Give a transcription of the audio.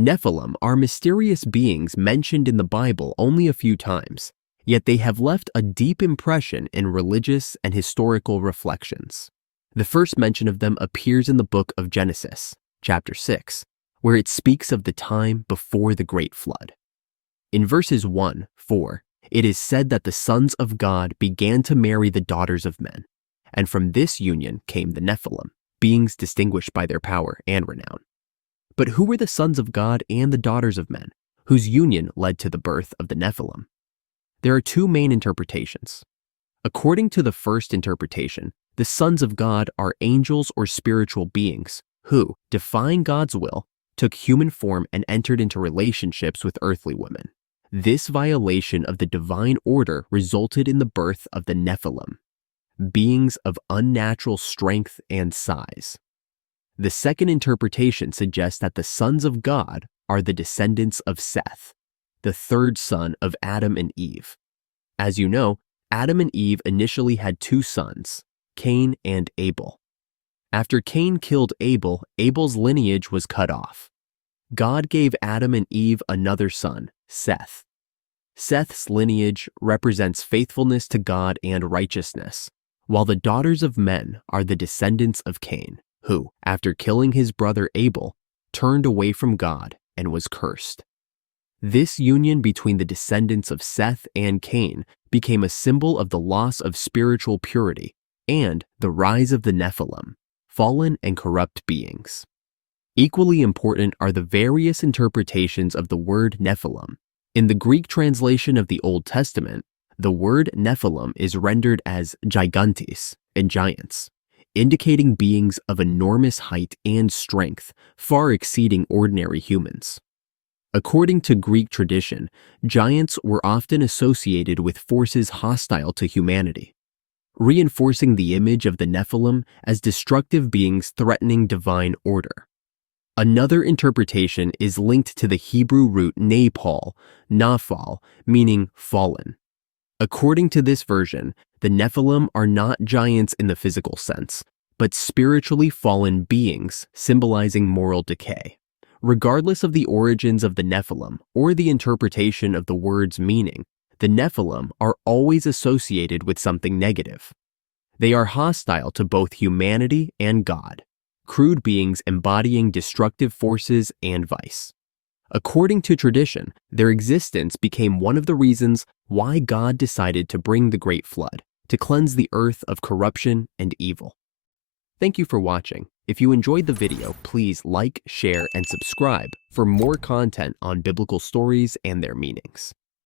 Nephilim are mysterious beings mentioned in the Bible only a few times, yet they have left a deep impression in religious and historical reflections. The first mention of them appears in the book of Genesis, chapter 6, where it speaks of the time before the great flood. In verses 1-4, it is said that the sons of God began to marry the daughters of men, and from this union came the Nephilim, beings distinguished by their power and renown. But who were the sons of God and the daughters of men, whose union led to the birth of the Nephilim? There are two main interpretations. According to the first interpretation, the sons of God are angels or spiritual beings who, defying God's will, took human form and entered into relationships with earthly women. This violation of the divine order resulted in the birth of the Nephilim, beings of unnatural strength and size. The second interpretation suggests that the sons of God are the descendants of Seth, the third son of Adam and Eve. As you know, Adam and Eve initially had two sons, Cain and Abel. After Cain killed Abel, Abel's lineage was cut off. God gave Adam and Eve another son, Seth. Seth's lineage represents faithfulness to God and righteousness, while the daughters of men are the descendants of Cain, who, after killing his brother Abel, turned away from God and was cursed. This union between the descendants of Seth and Cain became a symbol of the loss of spiritual purity and the rise of the Nephilim, fallen and corrupt beings. Equally important are the various interpretations of the word Nephilim. In the Greek translation of the Old Testament, the word Nephilim is rendered as gigantes and giants, indicating beings of enormous height and strength, far exceeding ordinary humans. According to Greek tradition, giants were often associated with forces hostile to humanity, reinforcing the image of the Nephilim as destructive beings threatening divine order. Another interpretation is linked to the Hebrew root naphal, meaning fallen. According to this version, the Nephilim are not giants in the physical sense, but spiritually fallen beings symbolizing moral decay. Regardless of the origins of the Nephilim or the interpretation of the word's meaning, the Nephilim are always associated with something negative. They are hostile to both humanity and God, crude beings embodying destructive forces and vice. According to tradition, their existence became one of the reasons why God decided to bring the Great Flood, to cleanse the earth of corruption and evil. Thank you for watching. If you enjoyed the video, please like, share, and subscribe for more content on biblical stories and their meanings.